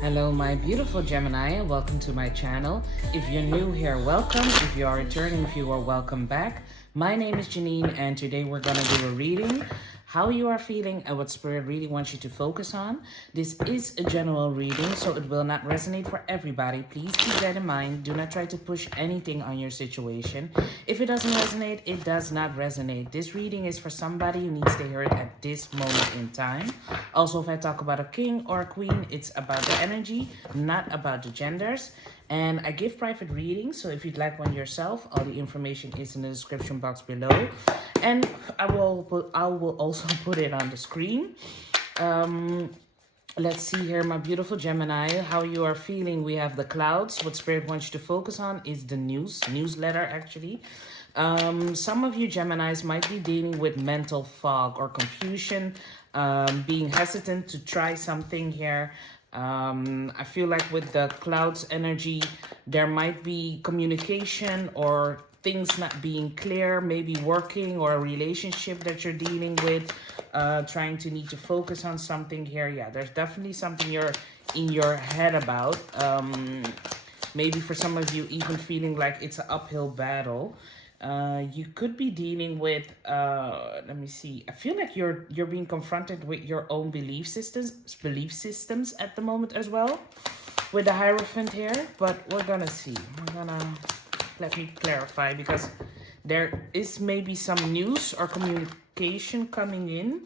Hello, my beautiful Gemini, and welcome to my channel. If you're new here, welcome. If you are returning viewer, welcome back. My name is Janine, and today we're going to do a reading. How you are feeling and what Spirit really wants you to focus on. This is a general reading, so it will not resonate for everybody. Please keep that in mind. Do not try to push anything on your situation. If it doesn't resonate, it does not resonate. This reading is for somebody who needs to hear it at this moment in time. Also, if I talk about a king or a queen, it's about the energy, not about the genders. And I give private readings, so if you'd like one yourself, all the information is in the description box below. And I will also put it on the screen. Let's see here, my beautiful Gemini, how you are feeling. We have the clouds. What Spirit wants you to focus on is the newsletter, actually. Some of you Geminis might be dealing with mental fog or confusion, being hesitant to try something here. I feel like with the clouds energy, there might be communication or things not being clear, maybe working or a relationship that you're dealing with, trying to need to focus on something here. Yeah, there's definitely something you're in your head about. Maybe for some of you even feeling like it's an uphill battle. You could be dealing with, let me see. I feel like you're being confronted with your own belief systems at the moment as well, with the Hierophant here. But we're gonna see. Let me clarify, because there is maybe some news or communication coming in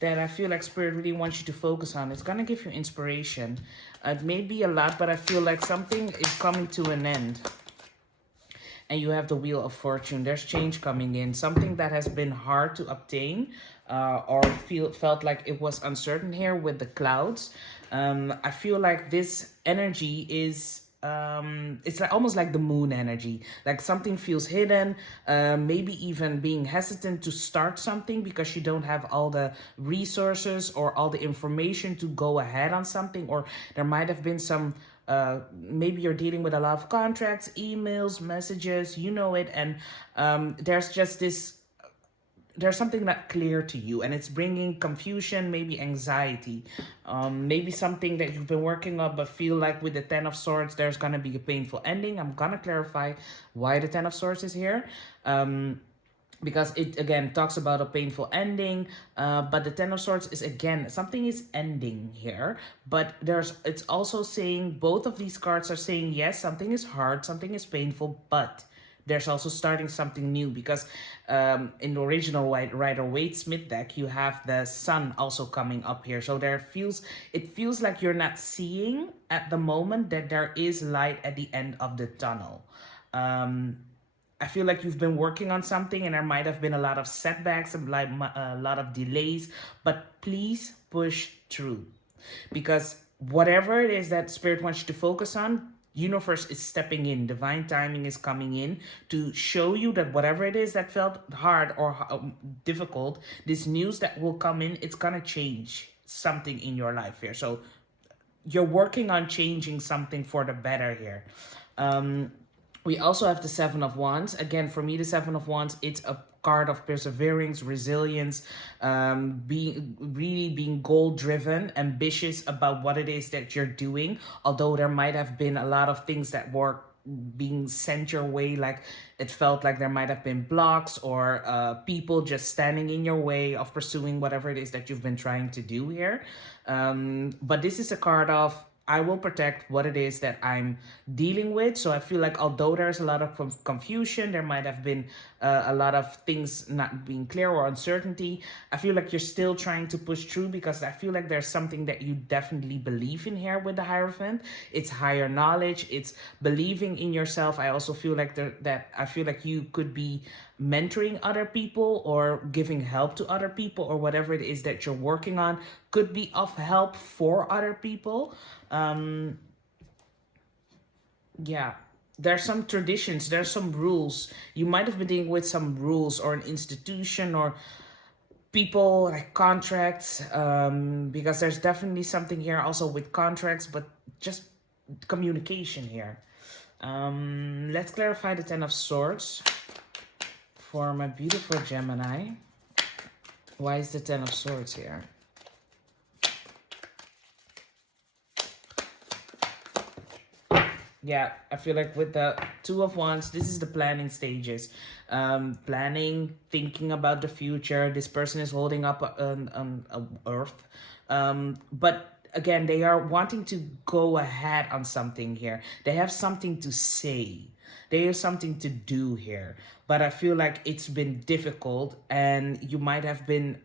that I feel like Spirit really wants you to focus on. It's gonna give you inspiration. It may be a lot, but I feel like something is coming to an end. And you have the Wheel of Fortune. There's change coming in. Something that has been hard to obtain, or felt like it was uncertain here with the clouds. I feel like this energy is, it's like almost like the moon energy. Like something feels hidden, maybe even being hesitant to start something because you don't have all the resources or all the information to go ahead on something. Or there might have been some, maybe you're dealing with a lot of contracts, emails, messages, you know it, and there's just this, there's something not clear to you, and it's bringing confusion, maybe anxiety, maybe something that you've been working on but feel like with the Ten of Swords there's gonna be a painful ending. I'm gonna clarify why the Ten of Swords is here, because it again talks about a painful ending, but the Ten of Swords is again something is ending here, but it's also saying, both of these cards are saying, yes, something is hard, something is painful, but there's also starting something new, because in the original Rider-Waite-Smith deck, you have the sun also coming up here. So it feels like you're not seeing at the moment that there is light at the end of the tunnel. I feel like you've been working on something and there might have been a lot of setbacks and like a lot of delays, but please push through, because whatever it is that Spirit wants you to focus on, universe is stepping in. Divine timing is coming in to show you that whatever it is that felt hard or difficult, this news that will come in, it's gonna change something in your life here. So you're working on changing something for the better here. We also have the Seven of Wands. Again, for me, the Seven of Wands, it's a card of perseverance, resilience, being goal-driven, ambitious about what it is that you're doing. Although there might have been a lot of things that were being sent your way, like it felt like there might have been blocks or people just standing in your way of pursuing whatever it is that you've been trying to do here. But this is a card of, I will protect what it is that I'm dealing with. So I feel like although there's a lot of confusion, there might have been a lot of things not being clear or uncertainty, I feel like you're still trying to push through, because I feel like there's something that you definitely believe in here with the Hierophant. It's higher knowledge. It's believing in yourself. I also feel like I feel like you could be mentoring other people or giving help to other people, or whatever it is that you're working on could be of help for other people. Yeah, there's some traditions, there's some rules. You might have been dealing with some rules or an institution or people, like contracts, because there's definitely something here also with contracts, but just communication here. Let's clarify the Ten of Swords for my beautiful Gemini. Why is the Ten of Swords here? Yeah, I feel like with the Two of Wands, this is the planning stages. Planning, thinking about the future. This person is holding up a Earth. But again, they are wanting to go ahead on something here. They have something to say. They have something to do here. But I feel like it's been difficult, and you might have been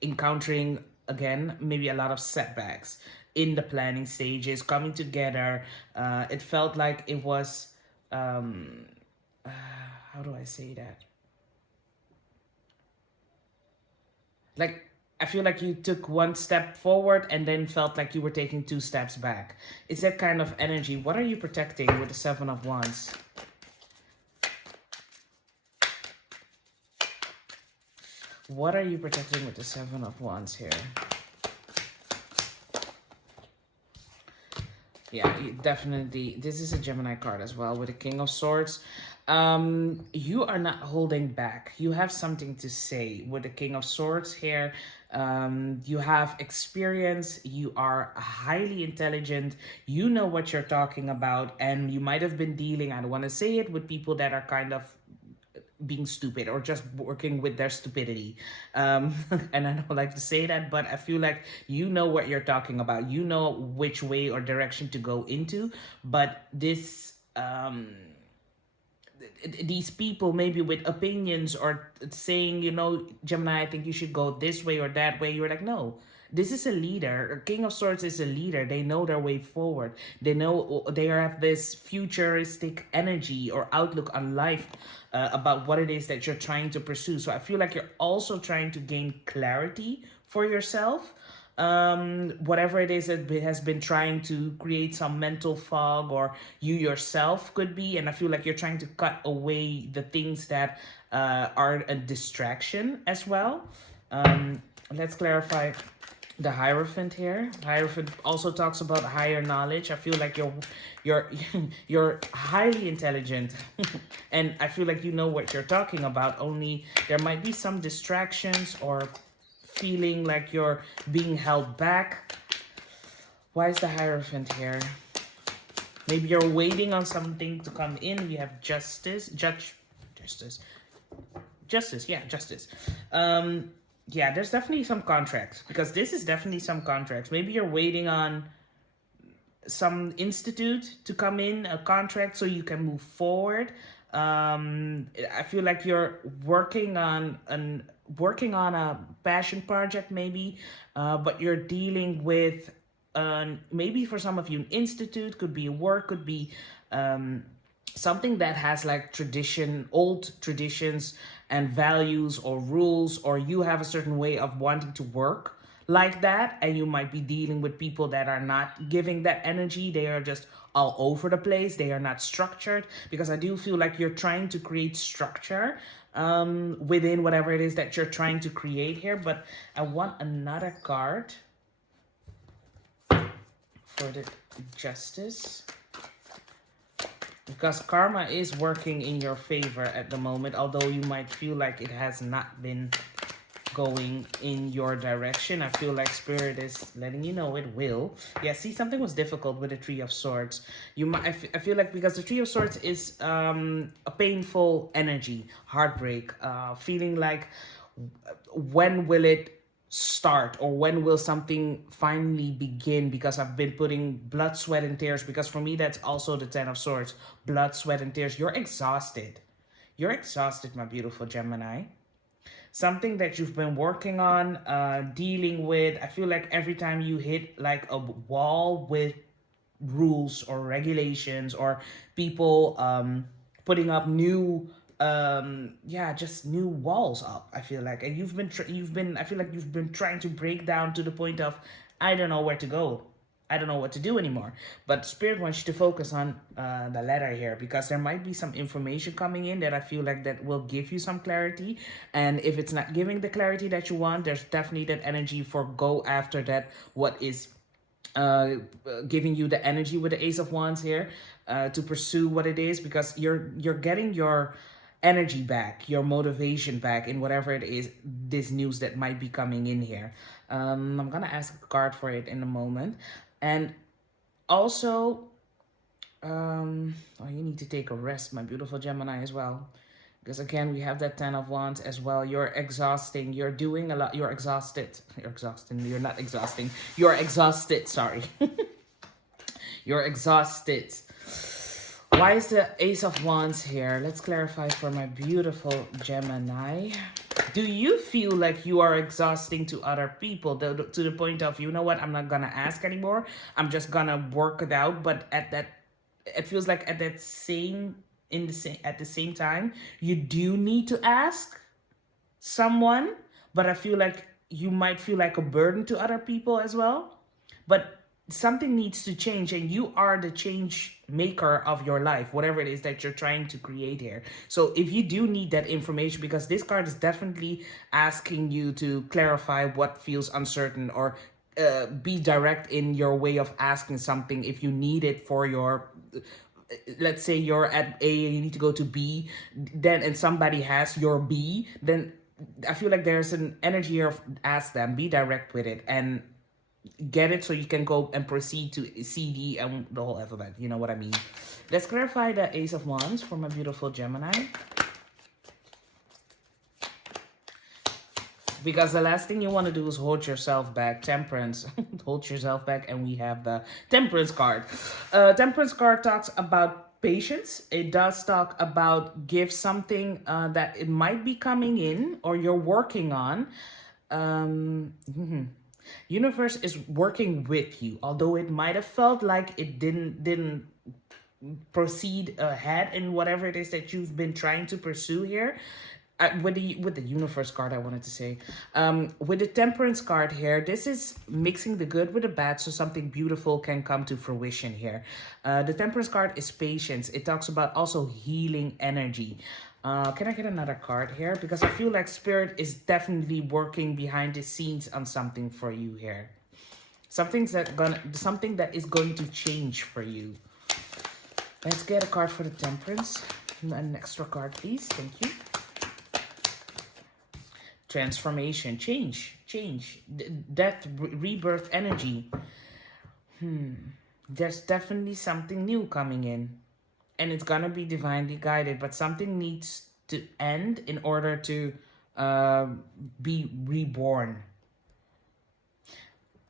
encountering again maybe a lot of setbacks in the planning stages coming together. It felt like it was um how do I say that, like I feel like you took one step forward and then felt like you were taking two steps back. It's that kind of energy. What are you protecting with the Seven of Wands? What are you protecting with the Seven of Wands here? Yeah, definitely. This is a Gemini card as well with the King of Swords. You are not holding back. You have something to say with the King of Swords here. You have experience. You are highly intelligent. You know what you're talking about, and you might have been dealing, I don't want to say it, with people that are kind of being stupid or just working with their stupidity. And I don't like to say that, but I feel like you know what you're talking about. You know which way or direction to go into. But this these people maybe with opinions or saying, Gemini, I think you should go this way or that way. You're like, no, this is a leader. A King of Swords is a leader. They know their way forward. They know they have this futuristic energy or outlook on life, about what it is that you're trying to pursue. So I feel like you're also trying to gain clarity for yourself. Whatever it is that has been trying to create some mental fog, or you yourself could be. And I feel like you're trying to cut away the things that are a distraction as well. Let's clarify the Hierophant here. Hierophant also talks about higher knowledge. I feel like you're you're highly intelligent, and I feel like you know what you're talking about. Only there might be some distractions or feeling like you're being held back. Why is the Hierophant here? Maybe you're waiting on something to come in. We have justice, justice. Yeah, justice. Yeah, there's definitely some contracts, because this is definitely some contracts. Maybe you're waiting on some institute to come in, a contract, so you can move forward. I feel like you're working on a passion project, maybe, but you're dealing with maybe for some of you an institute, could be work, could be something that has like old traditions and values or rules, or you have a certain way of wanting to work like that, and you might be dealing with people that are not giving that energy. They are just all over the place. They are not structured, because I do feel like you're trying to create structure within whatever it is that you're trying to create here. But I want another card for the justice, because karma is working in your favor at the moment, although you might feel like it has not been going in your direction. I feel like Spirit is letting you know it will. Yeah, see, something was difficult with the Three of Swords. I feel like, because the Three of Swords is a painful energy, heartbreak, feeling like, when will it start, or when will something finally begin? Because I've been putting blood, sweat, and tears, because for me that's also the Ten of Swords. Blood, sweat, and tears. You're exhausted. You're exhausted, my beautiful Gemini. Something that you've been working on, dealing with. I feel like every time you hit like a wall with rules or regulations, or people putting up new just new walls up, I feel like, and I feel like you've been trying to break down to the point of, I don't know where to go, I don't know what to do anymore. But Spirit wants you to focus on the letter here, because there might be some information coming in that I feel like that will give you some clarity. And if it's not giving the clarity that you want, there's definitely that energy for go after that, what is giving you the energy with the Ace of Wands here, to pursue what it is, because you're getting your energy back, your motivation back in whatever it is, this news that might be coming in here. I'm gonna ask a card for it in a moment. And also, Oh, you need to take a rest, my beautiful Gemini, as well. Because again, we have that 10 of Wands as well. You're exhausting. You're doing a lot. You're exhausted. You're exhausting. You're not exhausting. You're exhausted. Sorry. You're exhausted. Why is the Ace of Wands here? Let's clarify for my beautiful Gemini. Do you feel like you are exhausting to other people to the point of, you know what, I'm not going to ask anymore. I'm just going to work it out. But at that, it feels like at that same, at the same time, you do need to ask someone. But I feel like you might feel like a burden to other people as well. But something needs to change, and you are the change maker of your life, whatever it is that you're trying to create here. So if you do need that information, because this card is definitely asking you to clarify what feels uncertain, or be direct in your way of asking something. If you need it for your, let's say you're at A and you need to go to B, then, and somebody has your B, then I feel like there's an energy here of ask them, be direct with it, and get it so you can go and proceed to C, D, and the whole alphabet. You know what I mean? Let's clarify the Ace of Wands for my beautiful Gemini. Because the last thing you want to do is hold yourself back. Temperance. Hold yourself back. And we have the Temperance card. Temperance card talks about patience. It does talk about give something that it might be coming in or you're working on. Universe is working with you, although it might have felt like it didn't proceed ahead in whatever it is that you've been trying to pursue here. With the Universe card, I wanted to say, with the Temperance card here, this is mixing the good with the bad, so something beautiful can come to fruition here. The Temperance card is patience. It talks about also healing energy. Can I get another card here? Because I feel like Spirit is definitely working behind the scenes on something for you here. Something that is going to change for you. Let's get a card for the Temperance. An extra card, please. Thank you. Transformation, change, death, rebirth energy. There's definitely something new coming in. And it's going to be divinely guided. But something needs to end in order to be reborn.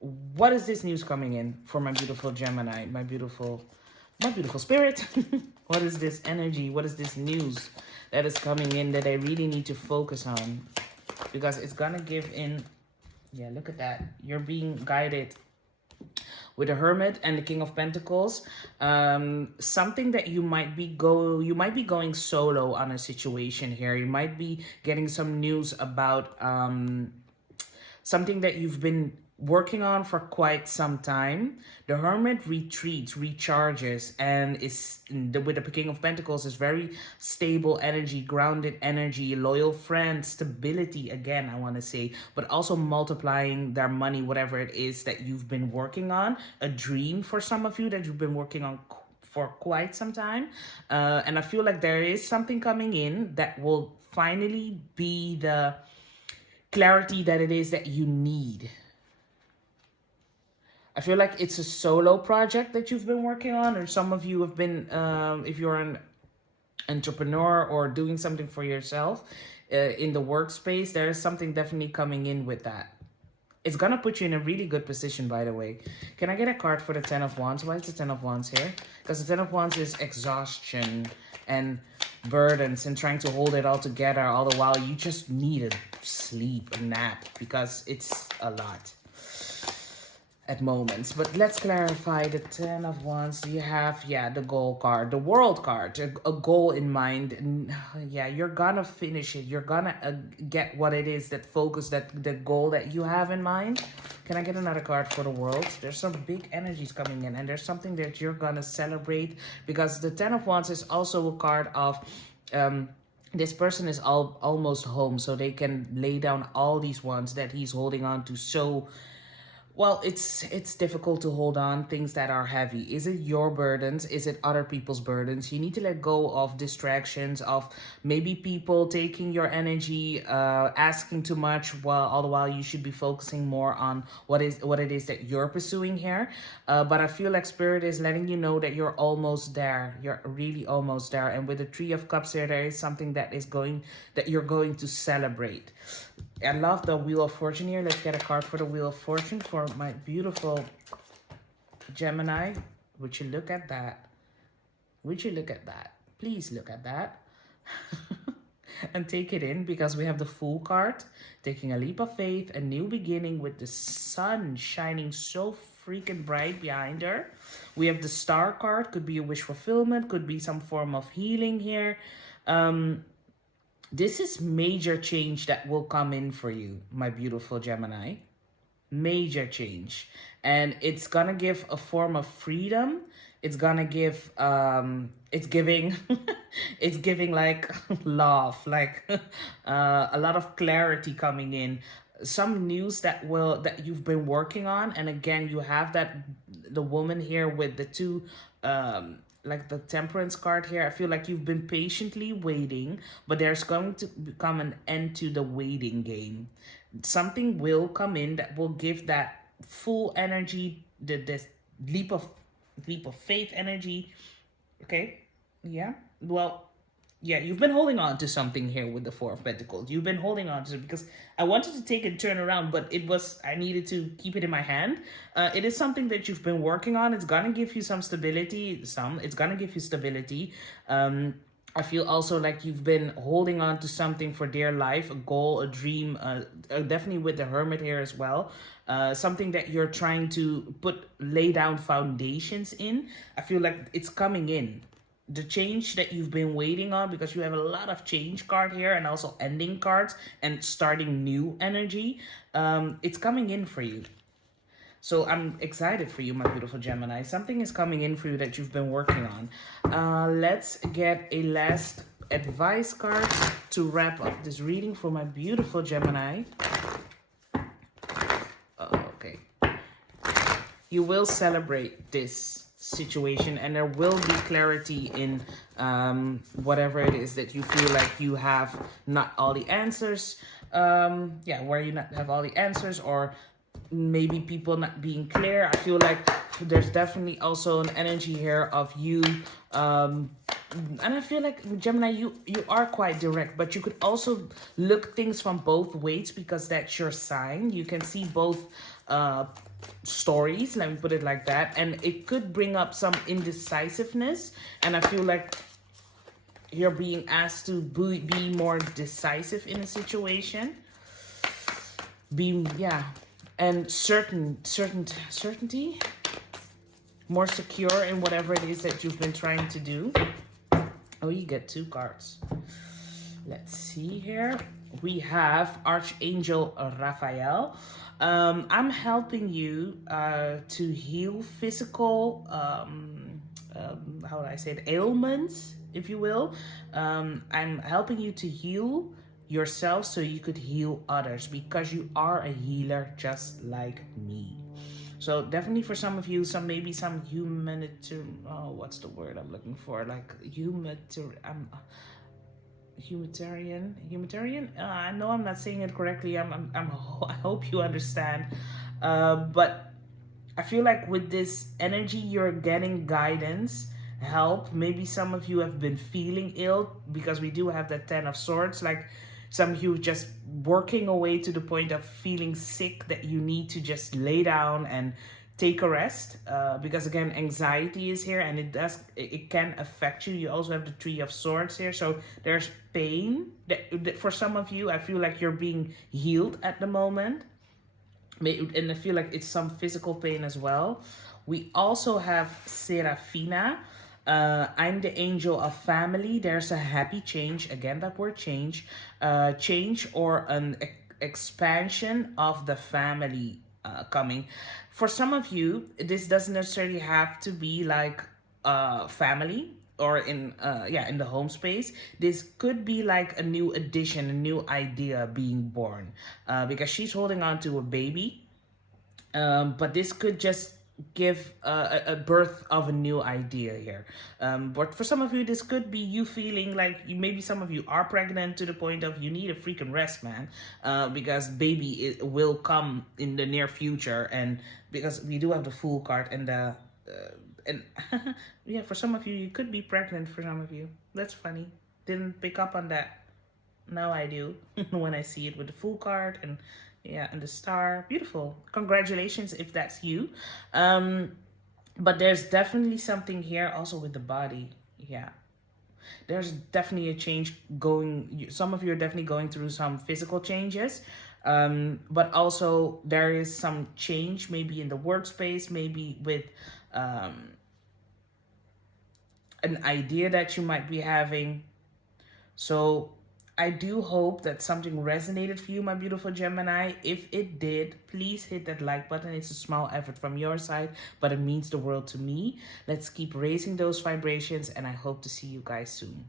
What is this news coming in for my beautiful Gemini? My beautiful Spirit. What is this energy? What is this news that is coming in that I really need to focus on? Because it's going to give in. Yeah, look at that. You're being guided with the Hermit and the King of Pentacles. Something that you might be going solo on a situation here. You might be getting some news about something that you've been working on for quite some time. The Hermit retreats, recharges, and with the King of Pentacles is very stable energy, grounded energy, loyal friend, stability again, I want to say, but also multiplying their money, whatever it is that you've been working on. A dream for some of you that you've been working on for quite some time. And I feel like there is something coming in that will finally be the clarity that it is that you need. I feel like it's a solo project that you've been working on, or some of you have been, if you're an entrepreneur or doing something for yourself in the workspace, there is something definitely coming in with that. It's going to put you in a really good position, by the way. Can I get a card for the Ten of Wands? Why is the Ten of Wands here? Because the Ten of Wands is exhaustion and burdens and trying to hold it all together. All the while, you just need a sleep, a nap, because it's a lot at moments. But let's clarify the Ten of Wands. You have, the goal card, the World card, a goal in mind. And you're gonna finish it. You're gonna get what it is, that focus, the goal that you have in mind. Can I get another card for the World? There's some big energies coming in, and there's something that you're gonna celebrate, because the Ten of Wands is also a card of this person is almost home, so they can lay down all these ones that he's holding on to so Well, it's difficult to hold on things that are heavy. Is it your burdens? Is it other people's burdens? You need to let go of distractions, of maybe people taking your energy, asking too much, while all the while you should be focusing more on what it is that you're pursuing here. But I feel like Spirit is letting you know that you're almost there. You're really almost there. And with the Three of Cups here, there is something that you're going to celebrate. I love the Wheel of Fortune here. Let's get a card for the Wheel of Fortune for my beautiful Gemini. Would you look at that? Would you look at that? Please look at that. And take it in, because we have the Fool card. Taking a leap of faith, a new beginning with the sun shining so freaking bright behind her. We have the Star card. Could be a wish fulfillment. Could be some form of healing here. This is major change that will come in for you, my beautiful Gemini. Major change. And it's gonna give a form of freedom. It's gonna give, it's giving, it's giving like love, like a lot of clarity coming in. Some news that you've been working on. And again, you have the woman here with the two, like the Temperance card here. I feel like you've been patiently waiting, but there's going to become an end to the waiting game. Something will come in that will give that full energy, this leap of faith energy. Okay, yeah. Well, yeah, you've been holding on to something here with the Four of Pentacles. You've been holding on to it because I wanted to take and turn around, but I needed to keep it in my hand. It is something that you've been working on. It's going to give you some stability. It's going to give you stability. I feel also like you've been holding on to something for dear life, a goal, a dream, definitely with the Hermit here as well. Something that you're trying to lay down foundations in. I feel like it's coming in. The change that you've been waiting on, because you have a lot of change card here and also ending cards and starting new energy. It's coming in for you. So I'm excited for you, my beautiful Gemini. Something is coming in for you that you've been working on. Let's get a last advice card to wrap up this reading for my beautiful Gemini. Okay. You will celebrate this situation, and there will be clarity in whatever it is that you feel like you have not all the answers. Where you not have all the answers, or maybe people not being clear. I feel like there's definitely also an energy here of you, and I feel like Gemini, you are quite direct, but you could also look things from both ways, because that's your sign. You can see both stories, let me put it like that, and it could bring up some indecisiveness. And I feel like you're being asked to be more decisive in a situation, and certainty, more secure in whatever it is that you've been trying to do. Oh, you get two cards. Let's see here. We have Archangel Raphael. I'm helping you to heal physical, how would I say it, ailments, if you will. I'm helping you to heal yourself so you could heal others, because you are a healer just like me. So definitely for some of you, maybe some humanitarian, what's the word I'm looking for? Like humanitarian. I know I'm not saying it correctly. I hope you understand. But I feel like with this energy, you're getting guidance, help. Maybe some of you have been feeling ill, because we do have the Ten of Swords. Like some of you just working away to the point of feeling sick, that you need to just lay down and take a rest, because again, anxiety is here, and it can affect you. You also have the Three of Swords here, so there's pain that for some of you, I feel like you're being healed at the moment, and I feel like it's some physical pain as well. We also have Serafina. I'm the angel of family. There's a happy change. Again, that word change. Change or an expansion of the family coming. For some of you, this doesn't necessarily have to be like family or in the home space. This could be like a new addition, a new idea being born, because she's holding on to a baby. But this could just give a birth of a new idea here. But for some of you, this could be you feeling like maybe some of you are pregnant to the point of you need a freaking rest, man, because baby will come in the near future, and because we do have the Fool card and the and yeah, for some of you, you could be pregnant. For some of you, that's funny. Didn't pick up on that. Now I do when I see it with the Fool card and yeah, and the star. Beautiful. Congratulations if that's you. But there's definitely something here also with the body. Yeah. There's definitely a change going. Some of you are definitely going through some physical changes. But also there is some change maybe in the workspace, maybe with an idea that you might be having. So I do hope that something resonated for you, my beautiful Gemini. If it did, please hit that like button. It's a small effort from your side, but it means the world to me. Let's keep raising those vibrations, and I hope to see you guys soon.